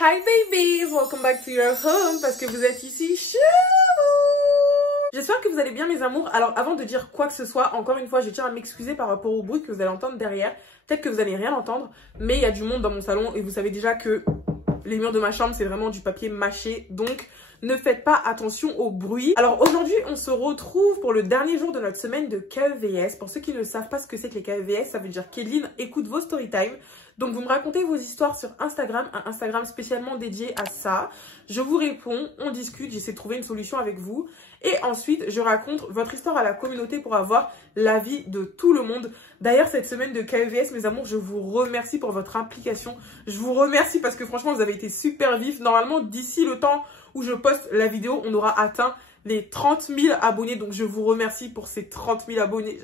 Hi babies, welcome back to your home parce que vous êtes ici chez vous. J'espère que vous allez bien mes amours. Alors avant de dire quoi que ce soit, encore une fois je tiens à m'excuser par rapport au bruit que vous allez entendre derrière. Peut-être que vous allez rien entendre, mais il y a du monde dans mon salon et vous savez déjà que les murs de ma chambre c'est vraiment du papier mâché, donc ne faites pas attention au bruit. Alors aujourd'hui on se retrouve pour le dernier jour de notre semaine de KEVS. Pour ceux qui ne savent pas ce que c'est que les KEVS, ça veut dire Kéline écoute vos story time. Donc vous me racontez vos histoires sur Instagram, un Instagram spécialement dédié à ça. Je vous réponds, on discute, j'essaie de trouver une solution avec vous. Et ensuite, je raconte votre histoire à la communauté pour avoir l'avis de tout le monde. D'ailleurs, cette semaine de KEVS, mes amours, je vous remercie pour votre implication. Je vous remercie parce que franchement, vous avez été super vifs. Normalement, d'ici le temps où je poste la vidéo, on aura atteint les 30 000 abonnés. Donc, je vous remercie pour ces 30 000 abonnés.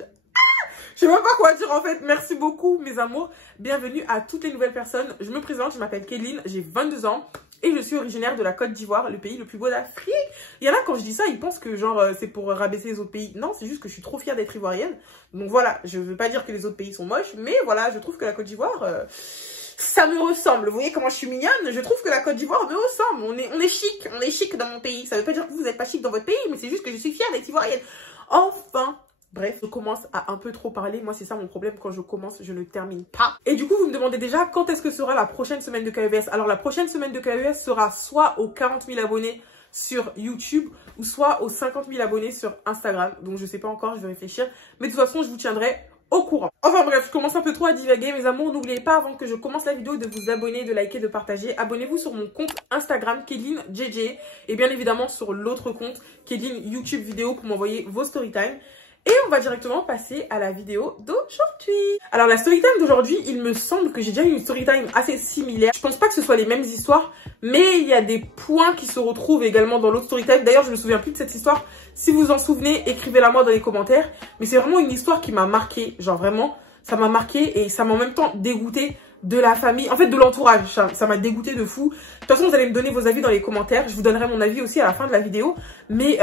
Je sais même pas quoi dire en fait. Merci beaucoup mes amours. Bienvenue à toutes les nouvelles personnes. Je me présente, je m'appelle Kéline, j'ai 22 ans et je suis originaire de la Côte d'Ivoire, le pays le plus beau d'Afrique. Il y en a quand je dis ça, ils pensent que genre c'est pour rabaisser les autres pays. Non, c'est juste que je suis trop fière d'être ivoirienne. Donc voilà, je veux pas dire que les autres pays sont moches, mais voilà, je trouve que la Côte d'Ivoire ça me ressemble. Vous voyez comment je suis mignonne? Je trouve que la Côte d'Ivoire me ressemble. On est chic dans mon pays. Ça veut pas dire que vous n'êtes pas chic dans votre pays, mais c'est juste que je suis fière d'être ivoirienne. Enfin. Bref, je commence à un peu trop parler. Moi, c'est ça mon problème. Quand je commence, je ne termine pas. Et du coup, vous me demandez déjà quand est-ce que sera la prochaine semaine de KEVS. Alors, la prochaine semaine de KEVS sera soit aux 40 000 abonnés sur YouTube ou soit aux 50 000 abonnés sur Instagram. Donc, je sais pas encore, je vais réfléchir. Mais de toute façon, je vous tiendrai au courant. Enfin bref, je commence un peu trop à divaguer, mes amours. N'oubliez pas, avant que je commence la vidéo, de vous abonner, de liker, de partager. Abonnez-vous sur mon compte Instagram, Kéline JJ. Et bien évidemment, sur l'autre compte, Kéline YouTube vidéo pour m'envoyer vos storytime. Et on va directement passer à la vidéo d'aujourd'hui. Alors la storytime d'aujourd'hui, il me semble que j'ai déjà eu une storytime assez similaire. Je pense pas que ce soit les mêmes histoires, mais il y a des points qui se retrouvent également dans l'autre storytime. D'ailleurs, je me souviens plus de cette histoire. Si vous en souvenez, écrivez-la moi dans les commentaires. Mais c'est vraiment une histoire qui m'a marqué. Genre vraiment, ça m'a marqué et ça m'a en même temps dégoûté de la famille, en fait de l'entourage. Ça m'a dégoûté de fou. De toute façon, vous allez me donner vos avis dans les commentaires. Je vous donnerai mon avis aussi à la fin de la vidéo. Mais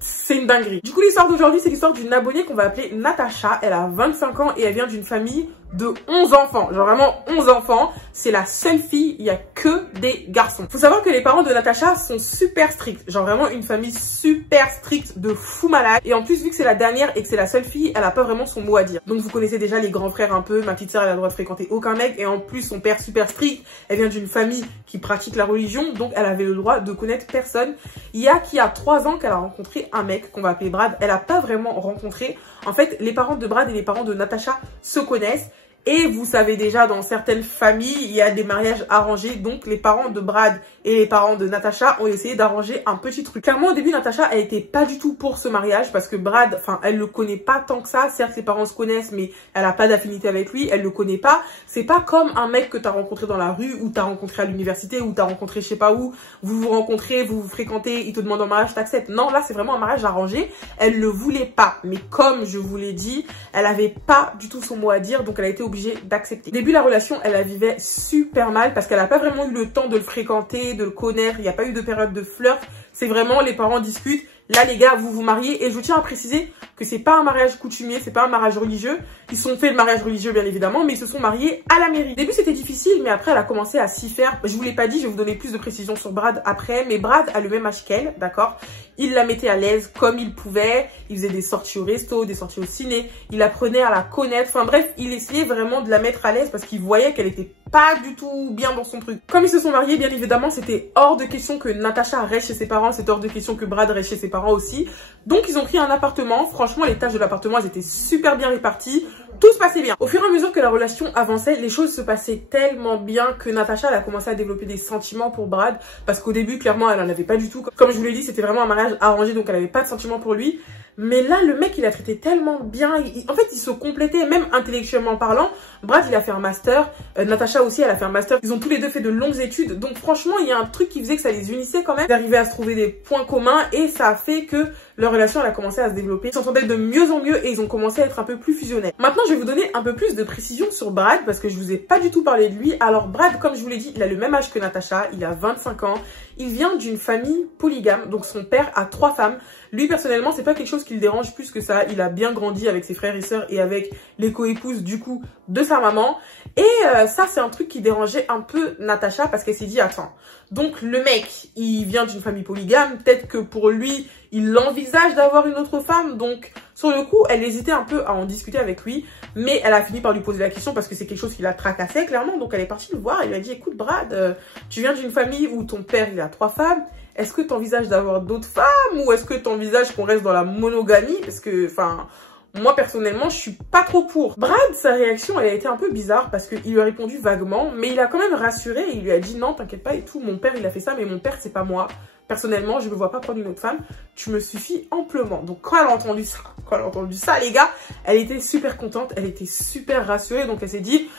c'est une dinguerie. Du coup, l'histoire d'aujourd'hui, c'est l'histoire d'une abonnée qu'on va appeler Natacha. Elle a 25 ans et elle vient d'une famille de 11 enfants. Genre vraiment 11 enfants. C'est la seule fille, il n'y a que des garçons. Faut savoir que les parents de Natacha sont super stricts. Genre vraiment une famille super stricte de fou malade. Et en plus, vu que c'est la dernière et que c'est la seule fille, elle a pas vraiment son mot à dire. Donc vous connaissez déjà les grands frères un peu. Ma petite sœur, elle a le droit de fréquenter aucun mec. Et en plus, son père super strict. Elle vient d'une famille qui pratique la religion. Donc elle avait le droit de connaître personne. Il y a 3 ans qu'elle a rencontré un mec qu'on va appeler Brad. Elle a pas vraiment rencontré. En fait, les parents de Brad et les parents de Natacha se connaissent. Et vous savez déjà, dans certaines familles, il y a des mariages arrangés. Donc, les parents de Brad et les parents de Natacha ont essayé d'arranger un petit truc. Clairement, au début, Natacha, elle était pas du tout pour ce mariage parce que Brad, enfin, elle le connaît pas tant que ça. Certes, les parents se connaissent, mais elle a pas d'affinité avec lui. Elle le connaît pas. C'est pas comme un mec que t'as rencontré dans la rue ou t'as rencontré à l'université ou t'as rencontré je sais pas où. Vous vous rencontrez, vous vous fréquentez, il te demande en mariage, t'acceptes. Non, là, c'est vraiment un mariage arrangé. Elle le voulait pas. Mais comme je vous l'ai dit, elle avait pas du tout son mot à dire. Donc, elle a été obligée d'accepter. Au début, la relation, elle la vivait super mal parce qu'elle a pas vraiment eu le temps de le fréquenter, de le connaître. Il n'y a pas eu de période de flirt. C'est vraiment les parents discutent. Là, les gars, vous vous mariez. Et je tiens à préciser que c'est pas un mariage coutumier, c'est pas un mariage religieux. Ils ont fait le mariage religieux, bien évidemment, mais ils se sont mariés à la mairie. Au début, c'était difficile, mais après, elle a commencé à s'y faire. Je vous l'ai pas dit, je vais vous donner plus de précisions sur Brad après. Mais Brad a le même âge qu'elle, d'accord? Il la mettait à l'aise comme il pouvait. Il faisait des sorties au resto, des sorties au ciné. Il apprenait à la connaître. Enfin bref, il essayait vraiment de la mettre à l'aise parce qu'il voyait qu'elle était pas du tout bien dans son truc. Comme ils se sont mariés, bien évidemment, c'était hors de question que Natacha reste chez ses parents. C'était hors de question que Brad reste chez ses parents aussi. Donc, ils ont pris un appartement. Franchement, les tâches de l'appartement, elles étaient super bien réparties. Tout se passait bien. Au fur et à mesure que la relation avançait, les choses se passaient tellement bien que Natacha, elle a commencé à développer des sentiments pour Brad. Parce qu'au début, clairement, elle en avait pas du tout. Comme je vous l'ai dit, c'était vraiment un mariage arrangé, donc elle avait pas de sentiments pour lui. Mais là, le mec, il a traité tellement bien. En fait, ils se complétaient, même intellectuellement parlant. Brad, il a fait un master. Natacha aussi, elle a fait un master. Ils ont tous les deux fait de longues études. Donc, franchement, il y a un truc qui faisait que ça les unissait quand même. Ils arrivaient à se trouver des points communs et ça a fait que leur relation, elle a commencé à se développer. Ils s'entendaient de mieux en mieux et ils ont commencé à être un peu plus fusionnels. Maintenant, je vais vous donner un peu plus de précision sur Brad parce que je vous ai pas du tout parlé de lui. Alors, Brad, comme je vous l'ai dit, il a le même âge que Natacha. Il a 25 ans. Il vient d'une famille polygame. Donc, son père a 3 femmes. Lui, personnellement, c'est pas quelque chose qui le dérange plus que ça. Il a bien grandi avec ses frères et sœurs et avec les co-épouses, du coup, de sa maman. Et ça, c'est un truc qui dérangeait un peu Natacha parce qu'elle s'est dit, attends, donc le mec, il vient d'une famille polygame, peut-être que pour lui, il envisage d'avoir une autre femme. Donc, sur le coup, elle hésitait un peu à en discuter avec lui, mais elle a fini par lui poser la question parce que c'est quelque chose qui la tracassait, clairement. Donc, elle est partie le voir et lui a dit, écoute, Brad, tu viens d'une famille où ton père, il a 3 femmes. Est-ce que tu envisages d'avoir d'autres femmes ou est-ce que tu envisages qu'on reste dans la monogamie? Parce que, enfin, moi, personnellement, je suis pas trop pour. Brad, sa réaction, elle a été un peu bizarre parce qu'il lui a répondu vaguement, mais il a quand même rassuré et il lui a dit non, t'inquiète pas et tout. Mon père, il a fait ça, mais mon père, c'est pas moi. Personnellement, je me vois pas prendre une autre femme. Tu me suffis amplement. Donc, quand elle a entendu ça, les gars, elle était super contente, elle était super rassurée. Donc, elle s'est dit,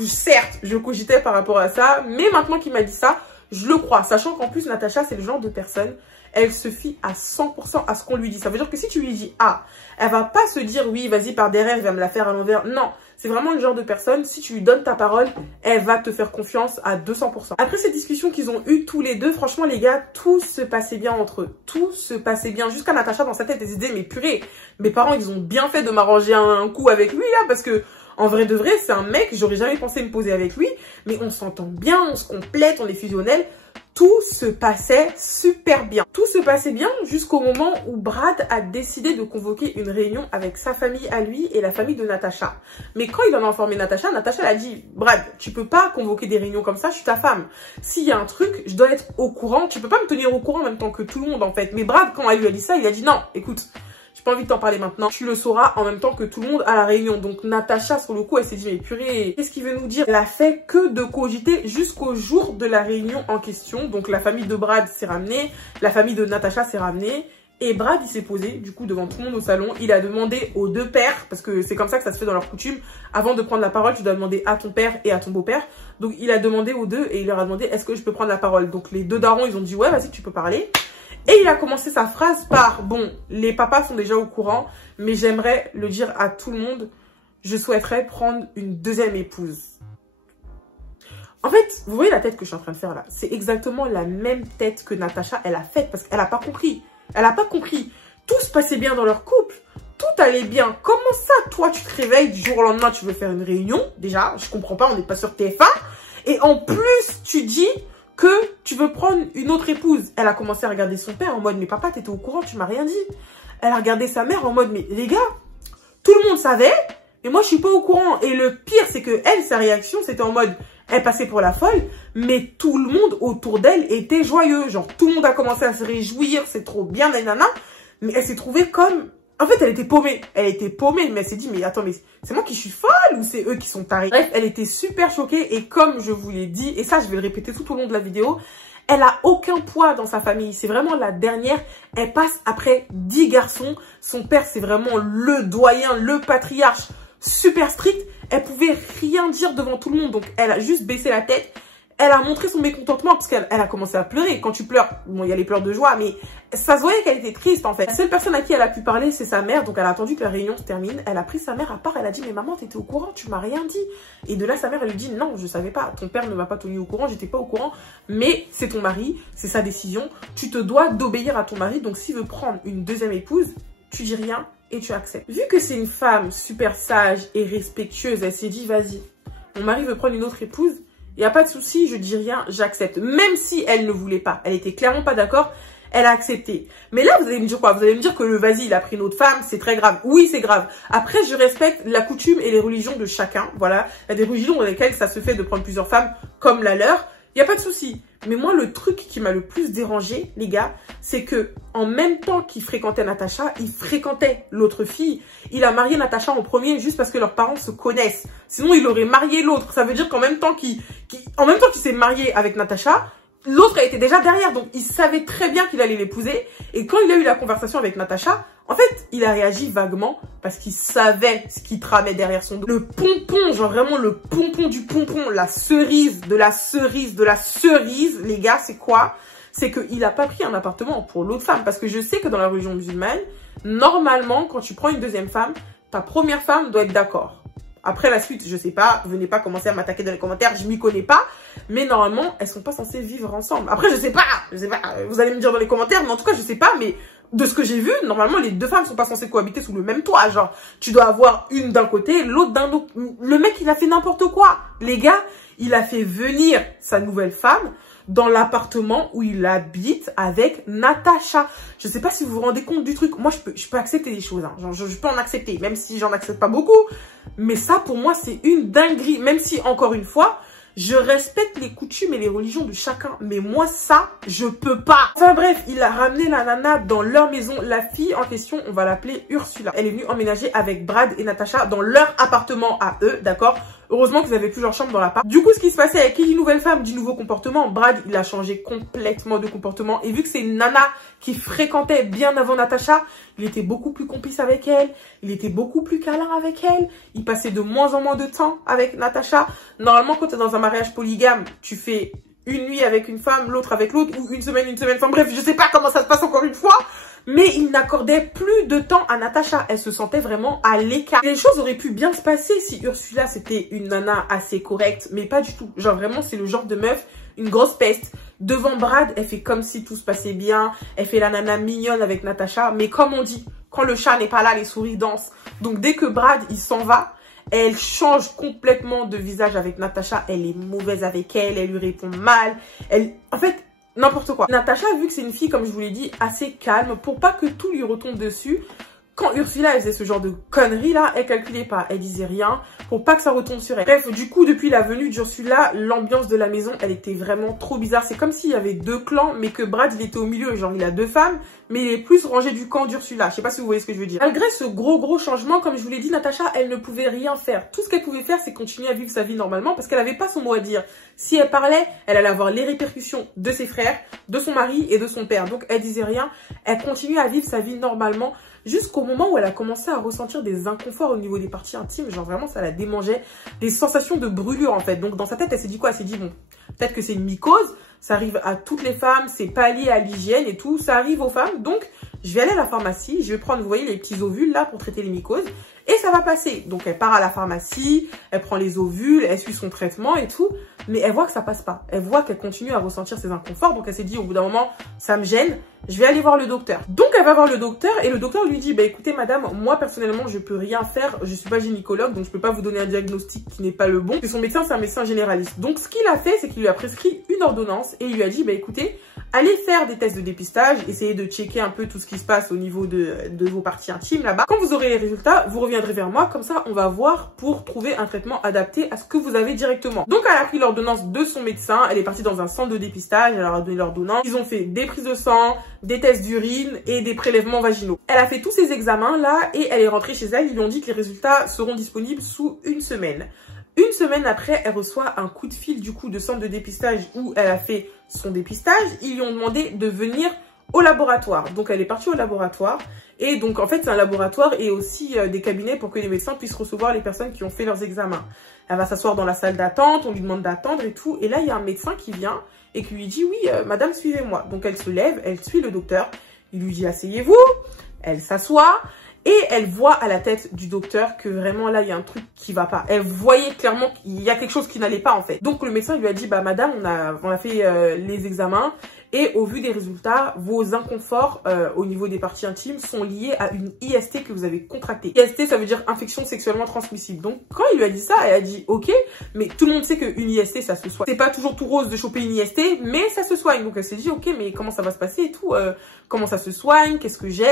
certes, je cogitais par rapport à ça, mais maintenant qu'il m'a dit ça, je le crois, sachant qu'en plus, Natacha, c'est le genre de personne, elle se fie à 100% à ce qu'on lui dit. Ça veut dire que si tu lui dis A, elle va pas se dire, oui, vas-y, par derrière, il va me la faire à l'envers. Non, c'est vraiment le genre de personne, si tu lui donnes ta parole, elle va te faire confiance à 200%. Après cette discussion qu'ils ont eue tous les deux, franchement, les gars, tout se passait bien entre eux. Tout se passait bien. Jusqu'à Natacha, dans sa tête, elle se disait, mais purée, mes parents, ils ont bien fait de m'arranger un coup avec lui, là, parce que en vrai de vrai, c'est un mec, j'aurais jamais pensé me poser avec lui, mais on s'entend bien, on se complète, on est fusionnels. Tout se passait super bien. Tout se passait bien jusqu'au moment où Brad a décidé de convoquer une réunion avec sa famille à lui et la famille de Natacha. Mais quand il en a informé Natacha, Natacha elle a dit « Brad, tu peux pas convoquer des réunions comme ça, je suis ta femme. S'il y a un truc, je dois être au courant. Tu peux pas me tenir au courant en même temps que tout le monde en fait. » Mais Brad, quand elle lui a dit ça, il a dit « Non, écoute, j'ai pas envie de t'en parler maintenant. Tu le sauras en même temps que tout le monde à la réunion. » Donc Natacha, sur le coup, elle s'est dit, mais purée, qu'est-ce qu'il veut nous dire? Elle a fait que de cogiter jusqu'au jour de la réunion en question. Donc la famille de Brad s'est ramenée, la famille de Natacha s'est ramenée. Et Brad, il s'est posé, du coup, devant tout le monde au salon. Il a demandé aux 2 pères, parce que c'est comme ça que ça se fait dans leur coutume. Avant de prendre la parole, tu dois demander à ton père et à ton beau-père. Donc il a demandé aux 2 et il leur a demandé, est-ce que je peux prendre la parole? Donc les 2 darons, ils ont dit, ouais, vas-y, tu peux parler. Et il a commencé sa phrase par, bon, les papas sont déjà au courant, mais j'aimerais le dire à tout le monde, je souhaiterais prendre une 2e épouse. En fait, vous voyez la tête que je suis en train de faire là? C'est exactement la même tête que Natacha, elle a faite parce qu'elle n'a pas compris. Elle n'a pas compris. Tout se passait bien dans leur couple. Tout allait bien. Comment ça, toi, tu te réveilles du jour au lendemain, tu veux faire une réunion? Déjà, je comprends pas, on n'est pas sur TF1. Et en plus, tu dis que tu veux prendre une autre épouse. Elle a commencé à regarder son père en mode, mais papa, t'étais au courant, tu m'as rien dit. Elle a regardé sa mère en mode, mais les gars, tout le monde savait, mais moi, je suis pas au courant. Et le pire, c'est que elle, sa réaction, c'était en mode, elle passait pour la folle, mais tout le monde autour d'elle était joyeux. Genre, tout le monde a commencé à se réjouir, c'est trop bien, nanana. Mais elle s'est trouvée comme... En fait, elle était paumée. Elle était paumée, mais elle s'est dit, mais attends, mais c'est moi qui suis folle ou c'est eux qui sont tarés? Bref, elle était super choquée et comme je vous l'ai dit, et ça, je vais le répéter tout au long de la vidéo, elle a aucun poids dans sa famille. C'est vraiment la dernière. Elle passe après 10 garçons. Son père, c'est vraiment le doyen, le patriarche, super strict. Elle pouvait rien dire devant tout le monde. Donc, elle a juste baissé la tête. Elle a montré son mécontentement parce qu'elle a commencé à pleurer. Quand tu pleures, bon, il y a les pleurs de joie, mais ça se voyait qu'elle était triste en fait. La seule personne à qui elle a pu parler, c'est sa mère. Donc elle a attendu que la réunion se termine. Elle a pris sa mère à part. Elle a dit, mais maman, t'étais au courant, tu m'as rien dit. Et de là, sa mère, elle lui dit, non, je savais pas. Ton père ne m'a pas tenu au courant, j'étais pas au courant. Mais c'est ton mari, c'est sa décision. Tu te dois d'obéir à ton mari. Donc s'il veut prendre une 2e épouse, tu dis rien et tu acceptes. Vu que c'est une femme super sage et respectueuse, elle s'est dit, vas-y, mon mari veut prendre une autre épouse. Il n'y a pas de souci, je dis rien, j'accepte. Même si elle ne voulait pas, elle était clairement pas d'accord, elle a accepté. Mais là, vous allez me dire quoi? Vous allez me dire que le vas-y, il a pris une autre femme, c'est très grave. Oui, c'est grave. Après, je respecte la coutume et les religions de chacun. Voilà, il y a des religions dans lesquelles ça se fait de prendre plusieurs femmes comme la leur. Il n'y a pas de souci. Mais moi, le truc qui m'a le plus dérangé, les gars, c'est que en même temps qu'il fréquentait Natacha, il fréquentait l'autre fille. Il a marié Natacha en premier juste parce que leurs parents se connaissent. Sinon, il aurait marié l'autre. Ça veut dire qu'en même temps qu'il s'est marié avec Natacha, l'autre était déjà derrière. Donc, il savait très bien qu'il allait l'épouser. Et quand il a eu la conversation avec Natacha, en fait, il a réagi vaguement parce qu'il savait ce qui tramait derrière son dos. Le pompon, genre vraiment le pompon du pompon, la cerise de la cerise de la cerise, les gars, c'est quoi? C'est qu'il n'a pas pris un appartement pour l'autre femme. Parce que je sais que dans la religion musulmane, normalement, quand tu prends une 2e femme, ta première femme doit être d'accord. Après la suite, je sais pas, venez pas commencer à m'attaquer dans les commentaires, je m'y connais pas. Mais normalement, elles sont pas censées vivre ensemble. Après, je sais pas, vous allez me dire dans les commentaires, mais en tout cas, je sais pas, mais De ce que j'ai vu, normalement, les deux femmes sont pas censées cohabiter sous le même toit. Genre, tu dois avoir une d'un côté, l'autre d'un autre. Le mec, il a fait n'importe quoi. Les gars, il a fait venir sa nouvelle femme dans l'appartement où il habite avec Natacha. Je sais pas si vous vous rendez compte du truc. Moi, je peux accepter des choses. Hein. Genre, je peux en accepter, même si j'en accepte pas beaucoup. Mais ça, pour moi, c'est une dinguerie. Même si, encore une fois, je respecte les coutumes et les religions de chacun. Mais moi, ça, je peux pas. Enfin bref, il a ramené la nana dans leur maison. La fille en question, on va l'appeler Ursula. Elle est venue emménager avec Brad et Natacha dans leur appartement à eux, d'accord? Heureusement qu'ils avaient plus leur chambre dans l'appart. Du coup, ce qui se passait avec une nouvelle femme, du nouveau comportement, Brad, il a changé complètement de comportement. Et vu que c'est une nana qui fréquentait bien avant Natacha, il était beaucoup plus complice avec elle. Il était beaucoup plus câlin avec elle. Il passait de moins en moins de temps avec Natacha. Normalement, quand tu es dans un mariage polygame, tu fais une nuit avec une femme, l'autre avec l'autre, ou une semaine. Enfin bref, je sais pas comment ça se passe encore une fois. Mais il n'accordait plus de temps à Natacha. Elle se sentait vraiment à l'écart. Les choses auraient pu bien se passer si Ursula, c'était une nana assez correcte. Mais pas du tout. Genre vraiment, c'est le genre de meuf, une grosse peste. Devant Brad, elle fait comme si tout se passait bien. Elle fait la nana mignonne avec Natacha. Mais comme on dit, quand le chat n'est pas là, les souris dansent. Donc dès que Brad, il s'en va, elle change complètement de visage avec Natacha. Elle est mauvaise avec elle. Elle lui répond mal. En fait, n'importe quoi. Natacha, vu que c'est une fille, comme je vous l'ai dit, assez calme, pour pas que tout lui retombe dessus, quand Ursula elle faisait ce genre de conneries là, elle calculait pas, elle disait rien, pour pas que ça retombe sur elle. Bref, du coup, depuis la venue d'Ursula, l'ambiance de la maison, elle était vraiment trop bizarre. C'est comme s'il y avait deux clans, mais que Brad, il était au milieu. Genre, il a deux femmes, mais il est plus rangé du camp d'Ursula. Je sais pas si vous voyez ce que je veux dire. Malgré ce gros changement, comme je vous l'ai dit, Natacha, elle ne pouvait rien faire. Tout ce qu'elle pouvait faire, c'est continuer à vivre sa vie normalement, parce qu'elle avait pas son mot à dire. Si elle parlait, elle allait avoir les répercussions de ses frères, de son mari et de son père. Donc, elle disait rien. Elle continuait à vivre sa vie normalement, jusqu'au moment où elle a commencé à ressentir des inconforts au niveau des parties intimes. Genre vraiment, ça la démangeait. Des sensations de brûlure, en fait. Donc, dans sa tête, elle s'est dit quoi? Elle s'est dit, bon, peut-être que c'est une mycose. Ça arrive à toutes les femmes. C'est pas lié à l'hygiène et tout. Ça arrive aux femmes. Donc, je vais aller à la pharmacie. Je vais prendre, vous voyez, les petits ovules là pour traiter les mycoses. Et ça va passer. Donc, elle part à la pharmacie. Elle prend les ovules. Elle suit son traitement et tout. Mais elle voit que ça passe pas. Elle voit qu'elle continue à ressentir ses inconforts. Donc, elle s'est dit, au bout d'un moment, ça me gêne. Je vais aller voir le docteur. Donc, elle va voir le docteur et le docteur lui dit, bah écoutez madame, moi personnellement, je peux rien faire. Je suis pas gynécologue, donc je peux pas vous donner un diagnostic qui n'est pas le bon. Et son médecin, c'est un médecin généraliste. Donc, ce qu'il a fait, c'est qu'il lui a prescrit une ordonnance et il lui a dit, bah écoutez, allez faire des tests de dépistage, essayez de checker un peu tout ce qui se passe au niveau de vos parties intimes là-bas. Quand vous aurez les résultats, vous reviendrez vers moi. Comme ça, on va voir pour trouver un traitement adapté à ce que vous avez directement. Donc, elle a pris l'ordonnance de son médecin. Elle est partie dans un centre de dépistage. Elle leur a donné l'ordonnance. Ils ont fait des prises de sang, des tests d'urine et des prélèvements vaginaux. Elle a fait tous ces examens là et elle est rentrée chez elle. Ils lui ont dit que les résultats seront disponibles sous une semaine. Une semaine après, elle reçoit un coup de fil du coup de centre de dépistage où elle a fait son dépistage. Ils lui ont demandé de venir au laboratoire. Donc elle est partie au laboratoire et donc en fait c'est un laboratoire et aussi des cabinets pour que les médecins puissent recevoir les personnes qui ont fait leurs examens. Elle va s'asseoir dans la salle d'attente, on lui demande d'attendre et tout. Et là il y a un médecin qui vient et qui lui dit oui madame suivez-moi. Donc elle se lève, elle suit le docteur. Il lui dit asseyez-vous. Elle s'assoit. Et elle voit à la tête du docteur que vraiment là, il y a un truc qui va pas. Elle voyait clairement qu'il y a quelque chose qui n'allait pas en fait. Donc le médecin lui a dit, bah madame, on a fait les examens et au vu des résultats, vos inconforts au niveau des parties intimes sont liés à une IST que vous avez contractée. IST, ça veut dire infection sexuellement transmissible. Donc quand il lui a dit ça, elle a dit ok, mais tout le monde sait qu'une IST, ça se soigne. C'est pas toujours tout rose de choper une IST, mais ça se soigne. Donc elle s'est dit ok, mais comment ça va se passer et tout, comment ça se soigne, qu'est-ce que j'ai?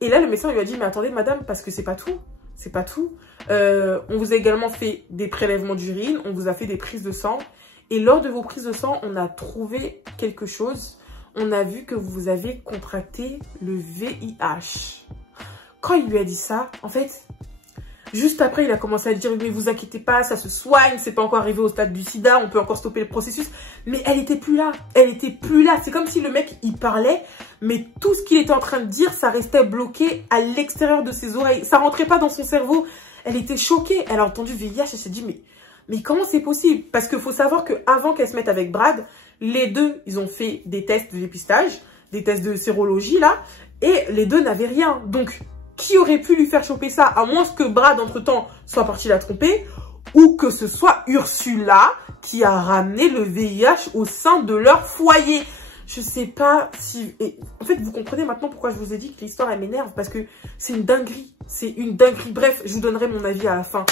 Et là, le médecin lui a dit, mais attendez, madame, parce que c'est pas tout. C'est pas tout. On vous a également fait des prélèvements d'urine, on vous a fait des prises de sang. Et lors de vos prises de sang, on a trouvé quelque chose. On a vu que vous avez contracté le VIH. Quand il lui a dit ça, en fait, juste après, il a commencé à dire, mais vous inquiétez pas, ça se soigne, c'est pas encore arrivé au stade du sida, on peut encore stopper le processus. Mais elle était plus là. Elle était plus là. C'est comme si le mec, il parlait, mais tout ce qu'il était en train de dire, ça restait bloqué à l'extérieur de ses oreilles. Ça rentrait pas dans son cerveau. Elle était choquée. Elle a entendu VIH, elle s'est dit, mais comment c'est possible? Parce qu'il faut savoir qu'avant qu'elle se mette avec Brad, les deux, ils ont fait des tests de dépistage, des tests de sérologie, là, et les deux n'avaient rien. Donc, qui aurait pu lui faire choper ça, à moins que Brad, entre-temps, soit parti la tromper, ou que ce soit Ursula qui a ramené le VIH au sein de leur foyer. Je sais pas si... Et en fait, vous comprenez maintenant pourquoi je vous ai dit que l'histoire, elle m'énerve. Parce que c'est une dinguerie. C'est une dinguerie. Bref, je vous donnerai mon avis à la fin.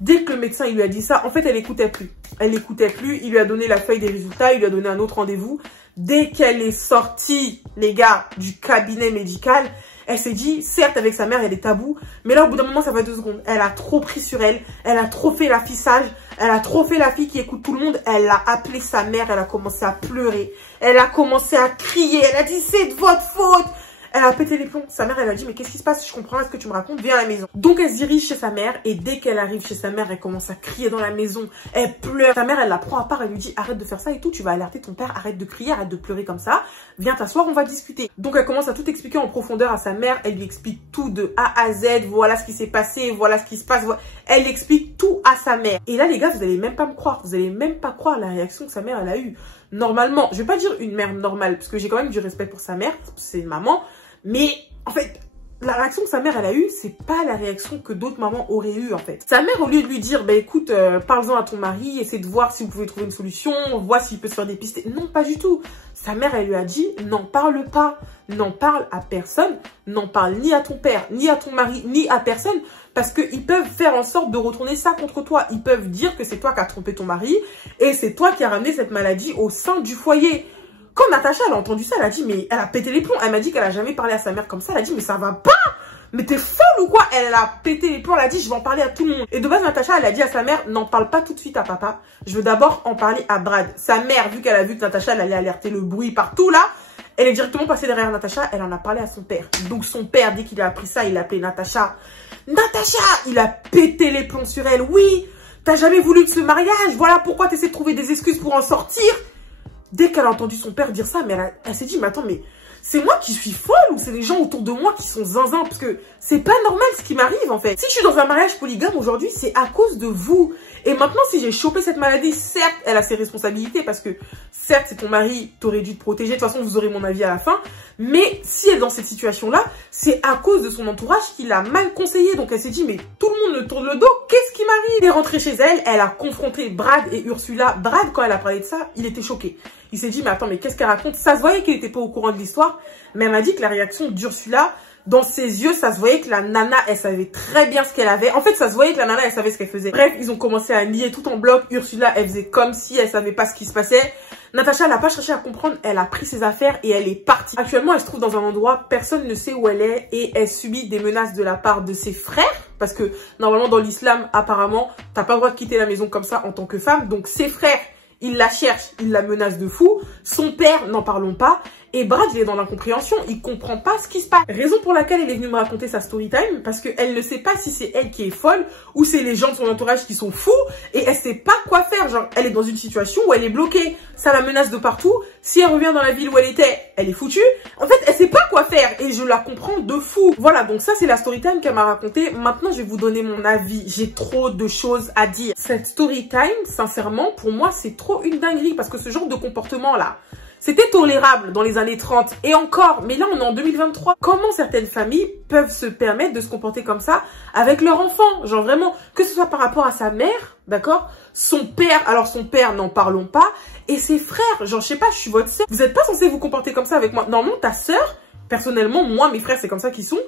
Dès que le médecin, il lui a dit ça, en fait, elle écoutait plus. Elle écoutait plus. Il lui a donné la feuille des résultats. Il lui a donné un autre rendez-vous. Dès qu'elle est sortie, les gars, du cabinet médical, elle s'est dit, certes, avec sa mère, il y a des tabous. Mais là, au bout d'un moment, ça va 2 secondes. Elle a trop pris sur elle. Elle a trop fait l'affichage. Elle a trop fait la fille qui écoute tout le monde. Elle a appelé sa mère. Elle a commencé à pleurer. Elle a commencé à crier. Elle a dit, c'est de votre faute. Elle a pété les plombs. Sa mère, elle a dit, mais qu'est-ce qui se passe? Je comprends, est-ce que tu me racontes? Viens à la maison. Donc, elle se dirige chez sa mère. Et dès qu'elle arrive chez sa mère, elle commence à crier dans la maison. Elle pleure. Sa mère, elle la prend à part. Elle lui dit, arrête de faire ça et tout. Tu vas alerter ton père. Arrête de crier. Arrête de pleurer comme ça. Viens t'asseoir, on va discuter. Donc, elle commence à tout expliquer en profondeur à sa mère. Elle lui explique tout de A à Z. Voilà ce qui s'est passé. Voilà ce qui se passe. Elle explique tout à sa mère. Et là, les gars, vous allez même pas me croire. Vous allez même pas croire la réaction que sa mère, elle a eue. Normalement, je vais pas dire une mère normale. Parce que j'ai quand même du respect pour sa mère. C'est une maman. Mais en fait, la réaction que sa mère, elle a eue, c'est pas la réaction que d'autres mamans auraient eue, en fait. Sa mère, au lieu de lui dire, bah écoute, parle-en à ton mari, essaie de voir si vous pouvez trouver une solution, vois s'il peut se faire dépister. Non, pas du tout. Sa mère, elle lui a dit, n'en parle pas, n'en parle à personne, n'en parle ni à ton père, ni à ton mari, ni à personne, parce qu'ils peuvent faire en sorte de retourner ça contre toi. Ils peuvent dire que c'est toi qui as trompé ton mari, et c'est toi qui as ramené cette maladie au sein du foyer. Quand Natacha, elle a entendu ça, elle a dit, mais elle a pété les plombs. Elle m'a dit qu'elle a jamais parlé à sa mère comme ça. Elle a dit, mais ça va pas. Mais t'es folle ou quoi? Elle a pété les plombs. Elle a dit, je vais en parler à tout le monde. Et de base, Natacha, elle a dit à sa mère, n'en parle pas tout de suite à papa. Je veux d'abord en parler à Brad. Sa mère, vu qu'elle a vu que Natacha, elle allait alerter le bruit partout là, elle est directement passée derrière Natacha. Elle en a parlé à son père. Donc son père, dès qu'il a appris ça, il a appelé Natacha. Natacha, il a pété les plombs sur elle. Oui, t'as jamais voulu de ce mariage. Voilà pourquoi t'essaies de trouver des excuses pour en sortir. Dès qu'elle a entendu son père dire ça, mais elle s'est dit, mais attends, mais c'est moi qui suis folle ou c'est les gens autour de moi qui sont zinzins? Parce que c'est pas normal ce qui m'arrive, en fait. Si je suis dans un mariage polygame aujourd'hui, c'est à cause de vous. Et maintenant, si j'ai chopé cette maladie, certes, elle a ses responsabilités parce que, certes, c'est ton mari, t'aurais dû te protéger. De toute façon, vous aurez mon avis à la fin. Mais si elle est dans cette situation-là, c'est à cause de son entourage qui l'a mal conseillé. Donc, elle s'est dit, mais tout le monde me tourne le dos. Qu'est-ce qui m'arrive? Elle est rentrée chez elle. Elle a confronté Brad et Ursula. Brad, quand elle a parlé de ça, il était choqué. Il s'est dit, mais attends, mais qu'est-ce qu'elle raconte? Ça se voyait qu'il n'était pas au courant de l'histoire. Mais elle m'a dit que la réaction d'Ursula, dans ses yeux, ça se voyait que la nana, elle savait très bien ce qu'elle avait. En fait, ça se voyait que la nana, elle savait ce qu'elle faisait. Bref, ils ont commencé à nier tout en bloc. Ursula, elle faisait comme si elle savait pas ce qui se passait. Natacha, elle n'a pas cherché à comprendre. Elle a pris ses affaires et elle est partie. Actuellement, elle se trouve dans un endroit, personne ne sait où elle est. Et elle subit des menaces de la part de ses frères. Parce que, normalement, dans l'islam, apparemment, t'as pas le droit de quitter la maison comme ça en tant que femme. Donc, ses frères, ils la cherchent, ils la menacent de fou. Son père, n'en parlons pas. Et Brad, il est dans l'incompréhension, il comprend pas ce qui se passe. Raison pour laquelle elle est venue me raconter sa story time, parce qu'elle ne sait pas si c'est elle qui est folle ou c'est les gens de son entourage qui sont fous et elle sait pas quoi faire. Genre, elle est dans une situation où elle est bloquée, ça la menace de partout. Si elle revient dans la ville où elle était, elle est foutue. En fait, elle sait pas quoi faire et je la comprends de fou. Voilà, donc ça c'est la story time qu'elle m'a racontée. Maintenant, je vais vous donner mon avis. J'ai trop de choses à dire. Cette story time, sincèrement, pour moi, c'est trop une dinguerie parce que ce genre de comportement là, c'était tolérable dans les années 30 et encore, mais là on est en 2023. Comment certaines familles peuvent se permettre de se comporter comme ça avec leur enfant? Genre vraiment, que ce soit par rapport à sa mère, d'accord? Son père, alors son père, n'en parlons pas, et ses frères, genre je sais pas, je suis votre sœur. Vous n'êtes pas censé vous comporter comme ça avec moi. Normalement, ta sœur, personnellement, moi, mes frères, c'est comme ça qu'ils sont.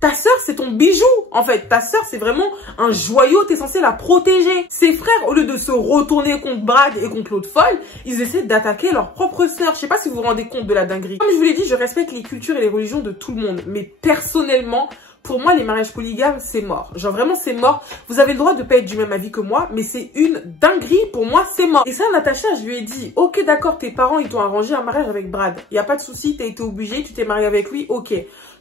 Ta sœur, c'est ton bijou, en fait. Ta sœur, c'est vraiment un joyau, t'es censé la protéger. Ses frères, au lieu de se retourner contre Brad et contre l'autre folle, ils essaient d'attaquer leur propre sœur. Je sais pas si vous vous rendez compte de la dinguerie. Comme je vous l'ai dit, je respecte les cultures et les religions de tout le monde. Mais personnellement, pour moi, les mariages polygames, c'est mort. Genre vraiment, c'est mort. Vous avez le droit de pas être du même avis que moi, mais c'est une dinguerie. Pour moi, c'est mort. Et ça, Natacha, je lui ai dit, ok, d'accord, tes parents, ils t'ont arrangé un mariage avec Brad. Y a pas de souci, t'as été obligé, tu t'es marié avec lui, ok.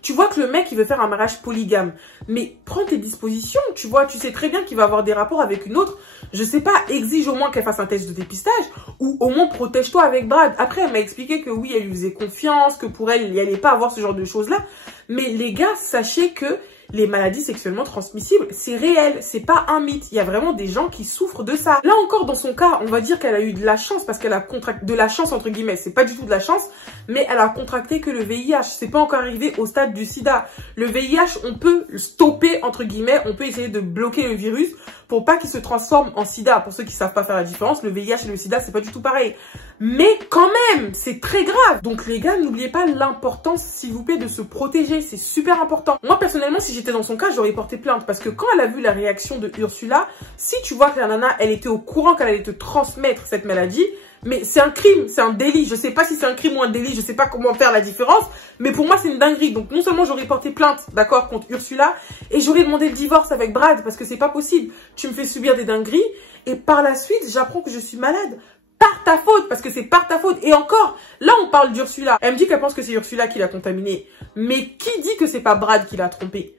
Tu vois que le mec, il veut faire un mariage polygame. Mais prends tes dispositions, tu vois. Tu sais très bien qu'il va avoir des rapports avec une autre. Je sais pas, exige au moins qu'elle fasse un test de dépistage. Ou au moins protège-toi avec Brad. Après, elle m'a expliqué que oui, elle lui faisait confiance, que pour elle, il n'y allait pas avoir ce genre de choses-là. Mais les gars, sachez que les maladies sexuellement transmissibles, c'est réel, c'est pas un mythe. Il y a vraiment des gens qui souffrent de ça. Là encore, dans son cas, on va dire qu'elle a eu de la chance parce qu'elle a contracté de la chance entre guillemets. C'est pas du tout de la chance, mais elle a contracté que le VIH. C'est pas encore arrivé au stade du sida. Le VIH, on peut le stopper entre guillemets, on peut essayer de bloquer le virus pour pas qu'il se transforme en sida. Pour ceux qui savent pas faire la différence, le VIH et le sida, c'est pas du tout pareil. Mais quand même, c'est très grave. Donc les gars, n'oubliez pas l'importance, s'il vous plaît, de se protéger. C'est super important. Moi, personnellement, si j'étais dans son cas, j'aurais porté plainte. Parce que quand elle a vu la réaction de Ursula, si tu vois que la nana, elle était au courant qu'elle allait te transmettre cette maladie, mais c'est un crime, c'est un délit. Je sais pas si c'est un crime ou un délit, je sais pas comment faire la différence. Mais pour moi, c'est une dinguerie. Donc non seulement j'aurais porté plainte, d'accord, contre Ursula, et j'aurais demandé le divorce avec Brad. Parce que c'est pas possible. Tu me fais subir des dingueries. Et par la suite, j'apprends que je suis malade. Par ta faute, parce que c'est par ta faute. Et encore, là on parle d'Ursula. Elle me dit qu'elle pense que c'est Ursula qui l'a contaminée. Mais qui dit que c'est pas Brad qui l'a trompée?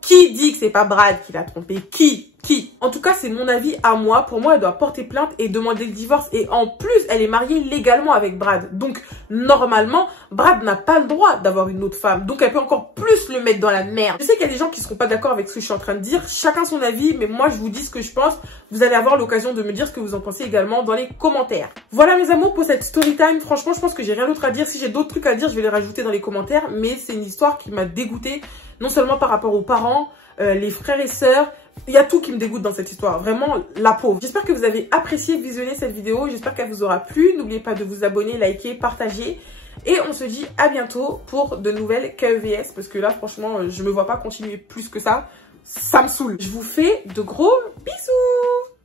Qui dit que c'est pas Brad qui l'a trompée? Qui? En tout cas, c'est mon avis à moi. Pour moi, elle doit porter plainte et demander le divorce. Et en plus, elle est mariée légalement avec Brad. Donc, normalement, Brad n'a pas le droit d'avoir une autre femme. Donc, elle peut encore plus le mettre dans la merde. Je sais qu'il y a des gens qui seront pas d'accord avec ce que je suis en train de dire. Chacun son avis, mais moi, je vous dis ce que je pense. Vous allez avoir l'occasion de me dire ce que vous en pensez également dans les commentaires. Voilà, mes amours, pour cette story time. Franchement, je pense que j'ai rien d'autre à dire. Si j'ai d'autres trucs à dire, je vais les rajouter dans les commentaires. Mais c'est une histoire qui m'a dégoûtée. Non seulement par rapport aux parents, les frères et sœurs. Il y a tout qui me dégoûte dans cette histoire, vraiment la pauvre. J'espère que vous avez apprécié de visionner cette vidéo, j'espère qu'elle vous aura plu. N'oubliez pas de vous abonner, liker, partager. Et on se dit à bientôt pour de nouvelles KEVS. Parce que là, franchement, je me vois pas continuer plus que ça. Ça me saoule. Je vous fais de gros bisous.